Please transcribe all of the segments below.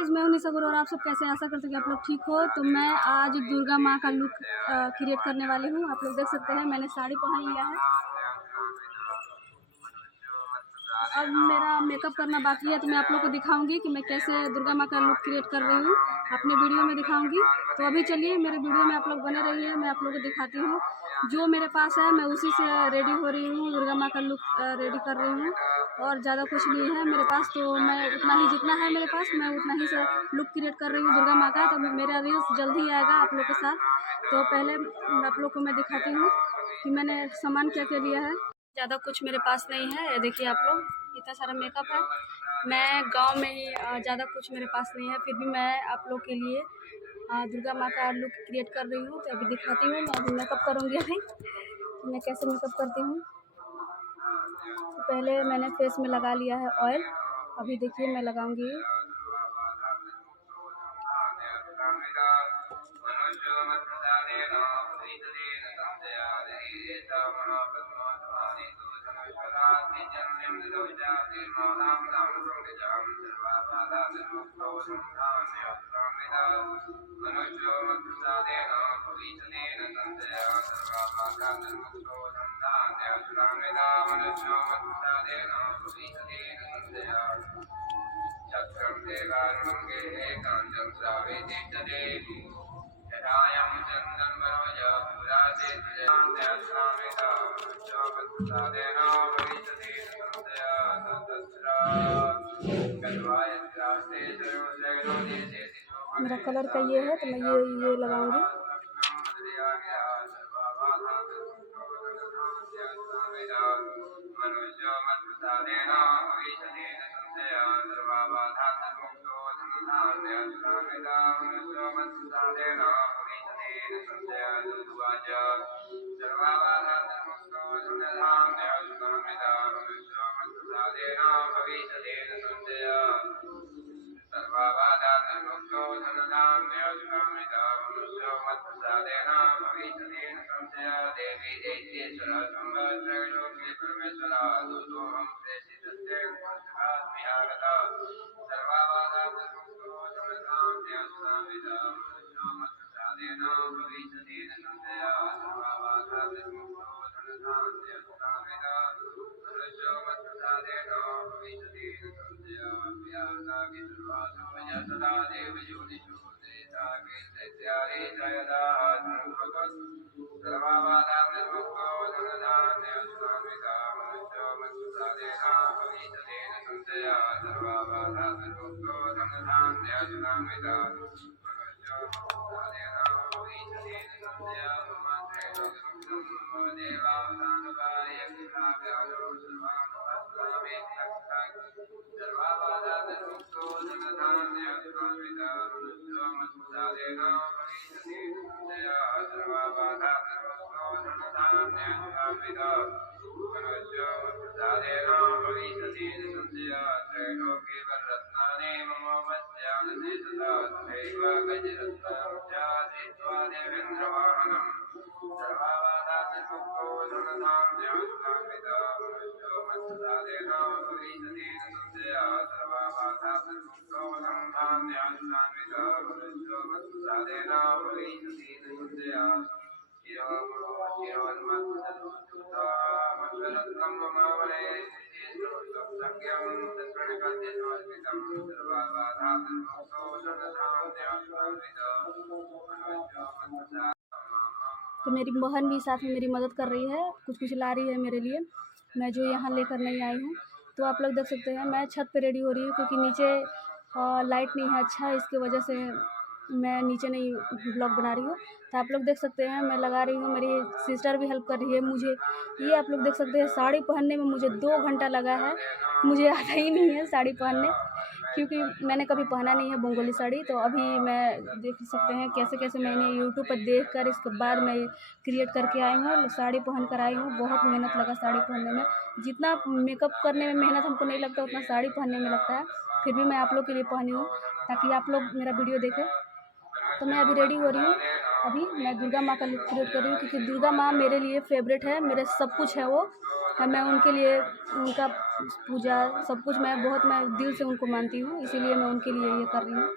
Guys, मैं हूं निशा गुरु और आप सब कैसे, आशा करते हैं कि आप लोग ठीक हो। तो मैं आज दुर्गा माँ का लुक क्रिएट करने वाली हूँ। आप लोग देख सकते हैं मैंने साड़ी पहन लिया है। अब मेरा मेकअप करना बाकी है, तो मैं आप लोग को दिखाऊंगी कि मैं कैसे दुर्गा माँ का लुक क्रिएट कर रही हूँ। अपने वीडियो में दिखाऊंगी। तो अभी चलिए मेरे वीडियो में आप लोग बने रहिए, मैं आप लोग को दिखाती हूँ। जो मेरे पास है मैं उसी से रेडी हो रही हूँ, दुर्गा माँ का लुक रेडी कर रही हूँ। और ज़्यादा कुछ नहीं है मेरे पास, तो मैं उतना ही, जितना है मेरे पास मैं उतना ही से लुक क्रिएट कर रही हूँ दुर्गा माँ का। तो मेरा रील्स जल्द ही आएगा आप लोग के साथ। तो पहले आप लोग को मैं दिखाती हूँ कि मैंने सामान क्या क्या लिया है। ज़्यादा कुछ मेरे पास नहीं है, ये देखिए आप लोग, इतना सारा मेकअप है। मैं गांव में ही, ज़्यादा कुछ मेरे पास नहीं है, फिर भी मैं आप लोग के लिए दुर्गा माँ का लुक क्रिएट कर रही हूँ। तो अभी दिखाती हूँ, मैं अभी मेकअप करूँगी। अभी तो मैं कैसे मेकअप करती हूँ। तो पहले मैंने फेस में लगा लिया है ऑयल, अभी देखिए मैं लगाऊंगी। मेरा कलर का ये है, तो मैं ये लगाऊंगी। तो मेरी बहन भी साथ में मेरी मदद कर रही है, कुछ कुछ ला रही है मेरे लिए, मैं जो यहाँ लेकर नहीं आई हूँ। तो आप लोग देख सकते हैं मैं छत पे रेडी हो रही हूँ, क्योंकि नीचे लाइट नहीं है अच्छा, इसके वजह से मैं नीचे नहीं ब्लॉग बना रही हूँ। तो आप लोग देख सकते हैं मैं लगा रही हूँ, मेरी सिस्टर भी हेल्प कर रही है मुझे। ये आप लोग देख सकते हैं साड़ी पहनने में मुझे 2 घंटा लगा है। मुझे आता ही नहीं है साड़ी पहनने, क्योंकि मैंने कभी पहना नहीं है बंगाली साड़ी। तो अभी मैं देख सकते हैं कैसे कैसे मैंने यूट्यूब पर देख कर इसके बाद मैं क्रिएट करके आई हूँ, साड़ी पहन कर आई हूँ। बहुत मेहनत लगा साड़ी पहनने में, जितना मेकअप करने में मेहनत हमको नहीं लगता उतना साड़ी पहनने में लगता है। फिर भी मैं आप लोग के लिए पहनी हूँ ताकि आप लोग मेरा वीडियो देखें। तो मैं अभी रेडी हो रही हूँ, अभी मैं दुर्गा माँ का लुक क्रिएट कर रही हूँ, क्योंकि दुर्गा माँ मेरे लिए फेवरेट है, मेरे सब कुछ है वो। मैं उनके लिए उनका पूजा सब कुछ मैं दिल से उनको मानती हूँ, इसीलिए मैं उनके लिए ये कर रही हूँ।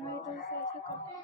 मैं इधर से ऐसे करती हूँ।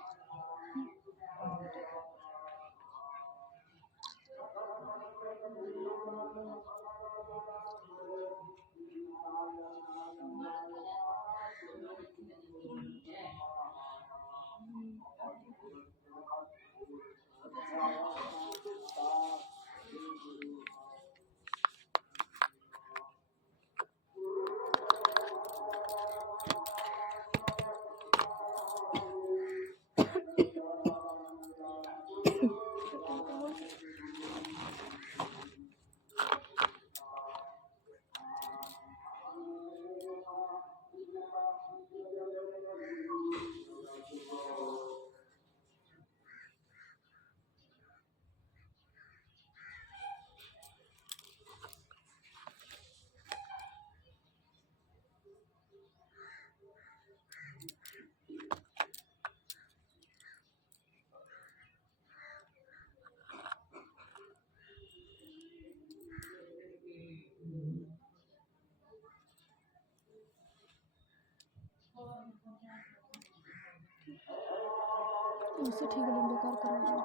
उससे ठीक है, बेकार करोगे,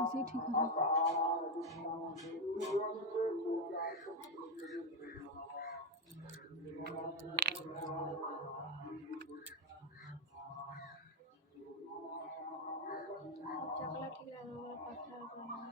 ऐसे ही ठीक होगा। चकला ठीक रहेगा, पत्थर बनाना।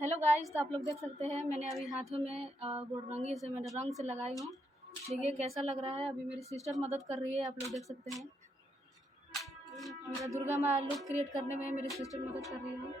हेलो गाइस, तो आप लोग देख सकते हैं मैंने अभी हाथों में गुड़रंगी से मैंने रंग से लगाई हूँ। देखिए कैसा लग रहा है। अभी मेरी सिस्टर मदद कर रही है, आप लोग देख सकते हैं। मेरा दुर्गा माँ लुक क्रिएट करने में मेरी सिस्टर मदद कर रही है।